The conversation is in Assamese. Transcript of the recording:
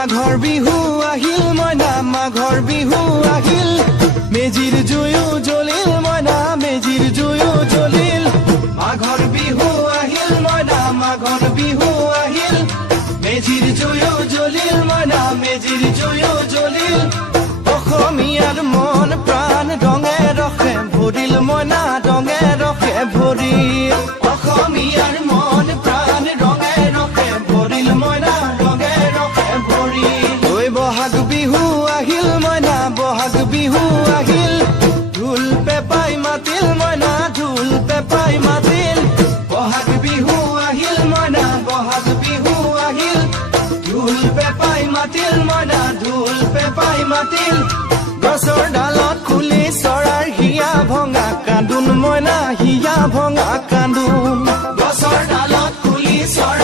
মাঘৰ বিহু আহিল মইনা মাঘৰ বিহু আহিল মেজিৰ জুয়ো জ্বলিল মইনা মেজিৰ জুয়ো জ্বলিল মাঘৰ বিহু আহিল মইনা মাঘৰ বিহু আহিল মেজিৰ জুয়ো জ্বলিল মইনা মেজিৰ জুয়ো জ্বলিল অসমীয়াৰ মন প্ৰাণ ৰঙে ৰসে ভৰিল মইনা ৰঙে ৰসে ভৰিল অসমীয়াৰ মন প্ৰাণ ৰঙে ৰসে ভৰিল মইনা ৰঙে ৰসে ভৰিল ঐ বহাগ বিহু আহিল মইনা বহাগ বিহু আহিল ঢোল পেপাই মাতিল মইনা ঢোল পেপাই মাতিল বহাগ বিহু আহিল মইনা বহাগ বিহু আহিল ঢোল পেপাই মাতিল মইনা ঢোল পেপাই মাতিল গছৰ ডালত খুলি চৰাৰ হিয়া ভঙা কান্দোন মইনা হিয়া ভঙা কান্দোন গছৰ ডালত খুলি চৰাৰ